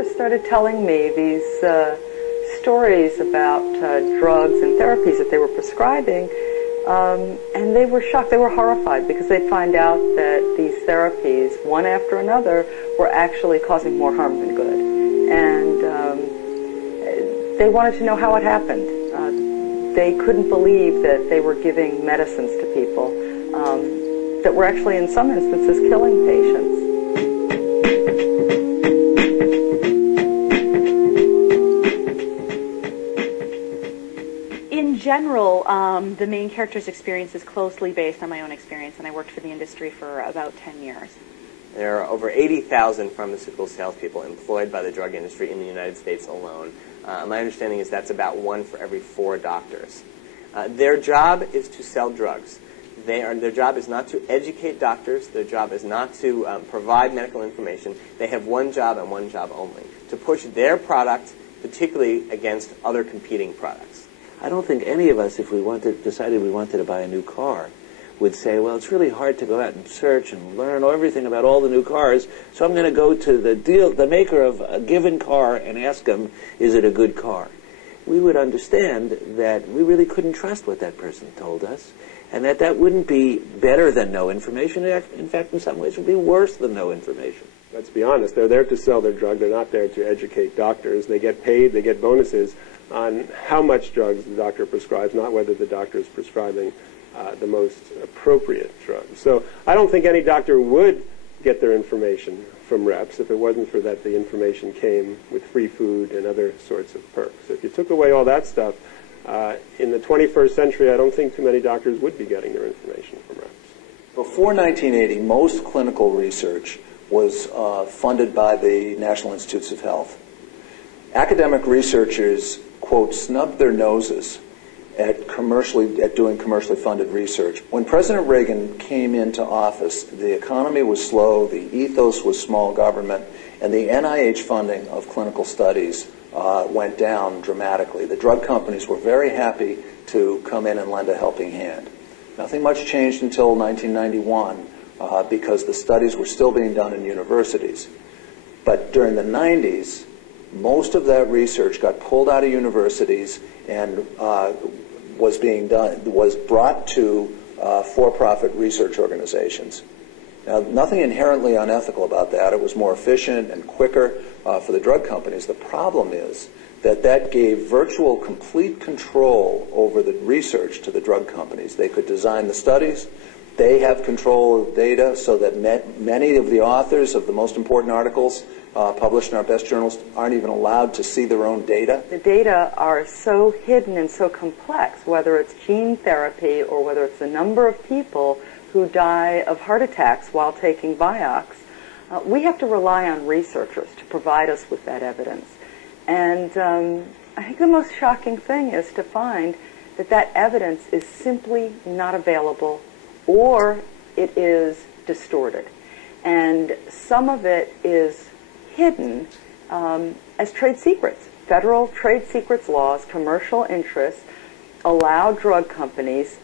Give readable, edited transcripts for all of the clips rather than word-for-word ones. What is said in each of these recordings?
doctors started telling me these stories about drugs and therapies that they were prescribing, and they were shocked, they were horrified, because they find out that these therapies, one after another, were actually causing more harm than good. And they wanted to know how it happened. They couldn't believe that they were giving medicines to people that were actually, in some instances, killing patients. In general, the main character's experience is closely based on my own experience, and I worked for the industry for about 10 years. There are over 80,000 pharmaceutical salespeople employed by the drug industry in the United States alone. My understanding is that's about 1 for every 4 doctors. Their job is to sell drugs. Their job is not to educate doctors. Their job is not to provide medical information. They have one job and one job only, to push their product, particularly against other competing products. I don't think any of us, if we decided we wanted to buy a new car, would say, well, it's really hard to go out and search and learn everything about all the new cars, so I'm going to go to the maker of a given car and ask them, is it a good car? We would understand that we really couldn't trust what that person told us, and that wouldn't be better than no information. In fact, in some ways, it would be worse than no information. Let's be honest, they're there to sell their drug. They're not there to educate doctors. They get paid, they get bonuses on how much drugs the doctor prescribes, not whether the doctor is prescribing the most appropriate drugs. So I don't think any doctor would get their information from reps if it wasn't for that the information came with free food and other sorts of perks. So if you took away all that stuff, in the 21st century, I don't think too many doctors would be getting their information from reps. Before 1980, most clinical research was funded by the National Institutes of Health. Academic researchers, quote, snubbed their noses at doing commercially funded research. When President Reagan came into office, the economy was slow, the ethos was small government, and the NIH funding of clinical studies went down dramatically. The drug companies were very happy to come in and lend a helping hand. Nothing much changed until 1991 because the studies were still being done in universities. But during the 90s, most of that research got pulled out of universities and was brought to for-profit research organizations. Now, nothing inherently unethical about that. It was more efficient and quicker for the drug companies. The problem is that gave virtual complete control over the research to the drug companies. They could design the studies. They have control of data so that many of the authors of the most important articles published in our best journals aren't even allowed to see their own data. The data are so hidden and so complex, whether it's gene therapy or whether it's the number of people who die of heart attacks while taking Vioxx. We have to rely on researchers to provide us with that evidence. And I think the most shocking thing is to find that evidence is simply not available, or it is distorted. And some of it is hidden as trade secrets. Federal trade secrets laws, commercial interests, allow drug companies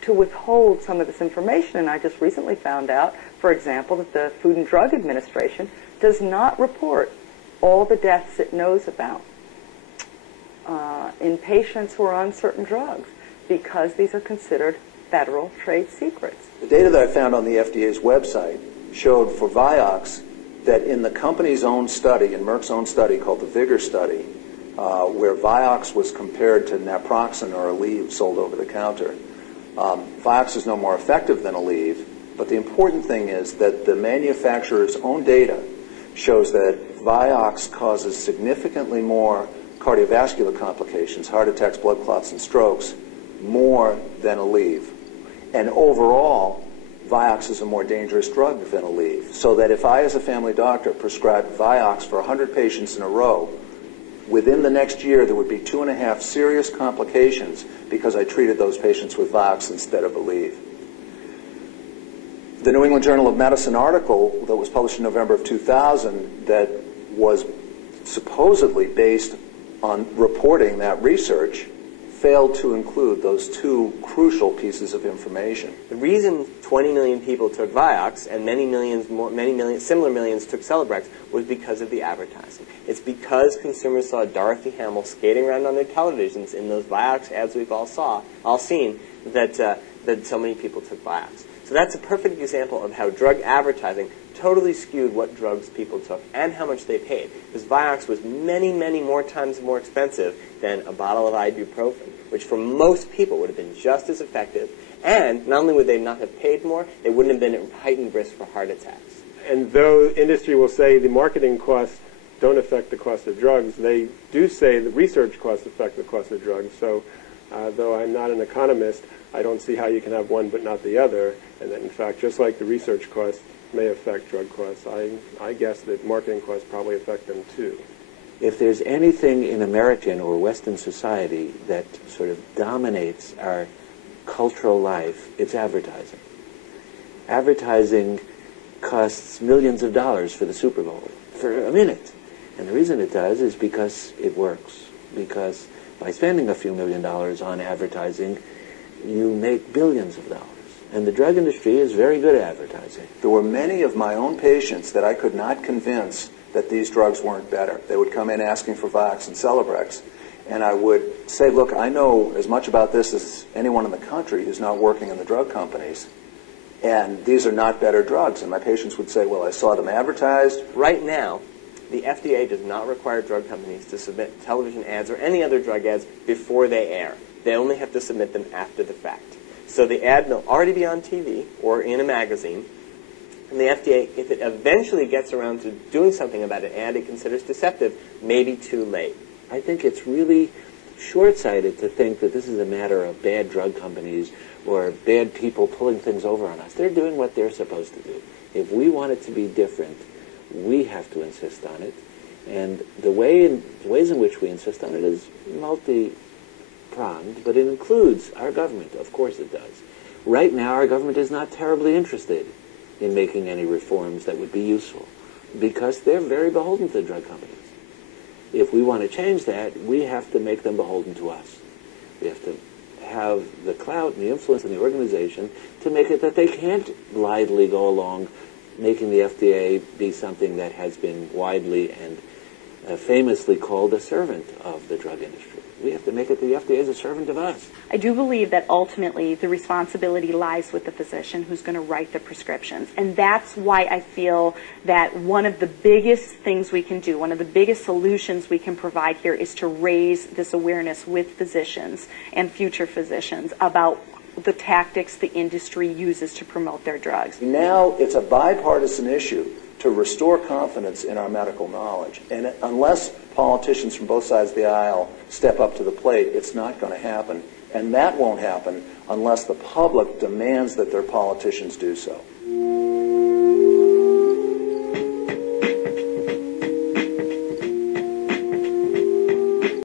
to withhold some of this information. And I just recently found out, for example, that the Food and Drug Administration does not report all the deaths it knows about in patients who are on certain drugs, because these are considered federal trade secrets. The data that I found on the FDA's website showed for Vioxx that in the company's own study, in Merck's own study called the Vigor study, where Vioxx was compared to naproxen or Aleve sold over the counter, Vioxx is no more effective than Aleve, but the important thing is that the manufacturer's own data shows that Vioxx causes significantly more cardiovascular complications, heart attacks, blood clots, and strokes, more than Aleve. And overall, Vioxx is a more dangerous drug than Aleve. So that if I, as a family doctor, prescribed Vioxx for 100 patients in a row, within the next year there would be 2.5 serious complications because I treated those patients with Vioxx instead of Aleve. The New England Journal of Medicine article that was published in November of 2000 that was supposedly based on reporting that research failed to include those two crucial pieces of information. The reason 20 million people took Vioxx and many similar millions took Celebrex was because of the advertising. It's because consumers saw Dorothy Hamill skating around on their televisions in those Vioxx ads we've all seen, that so many people took Vioxx. So that's a perfect example of how drug advertising totally skewed what drugs people took and how much they paid. Because Vioxx was many, many more times more expensive than a bottle of ibuprofen, which for most people would have been just as effective. And not only would they not have paid more, they wouldn't have been at heightened risk for heart attacks. And though industry will say the marketing costs don't affect the cost of drugs, they do say the research costs affect the cost of drugs. So though I'm not an economist, I don't see how you can have one but not the other. And that, in fact, just like the research costs may affect drug costs, I guess that marketing costs probably affect them too. If there's anything in American or Western society that sort of dominates our cultural life, it's advertising. Advertising costs millions of dollars for the Super Bowl, for a minute. And the reason it does is because it works. Because by spending a few $1 million on advertising, you make billions of dollars. And the drug industry is very good at advertising. There were many of my own patients that I could not convince that these drugs weren't better. They would come in asking for Vioxx and Celebrex, and I would say, look, I know as much about this as anyone in the country who's not working in the drug companies, and these are not better drugs. And my patients would say, well, I saw them advertised. Right now, the FDA does not require drug companies to submit television ads or any other drug ads before they air. They only have to submit them after the fact. So the ad will already be on TV or in a magazine, and the FDA, if it eventually gets around to doing something about an ad it considers deceptive, may be too late. I think it's really short-sighted to think that this is a matter of bad drug companies or bad people pulling things over on us. They're doing what they're supposed to do. If we want it to be different, we have to insist on it. And the ways in which we insist on it is multi-pronged, but it includes our government. Of course it does. Right now, our government is not terribly interested in making any reforms that would be useful because they're very beholden to the drug companies. If we want to change that, we have to make them beholden to us. We have to have the clout and the influence in the organization to make it that they can't blithely go along making the FDA be something that has been widely and famously called a servant of the drug industry. We have to make it the FDA is a servant of us. I do believe that ultimately the responsibility lies with the physician who's going to write the prescriptions. And that's why I feel that one of the biggest things we can do, one of the biggest solutions we can provide here is to raise this awareness with physicians and future physicians about the tactics the industry uses to promote their drugs. Now it's a bipartisan issue to restore confidence in our medical knowledge. And unless politicians from both sides of the aisle step up to the plate, it's not going to happen. And that won't happen unless the public demands that their politicians do so.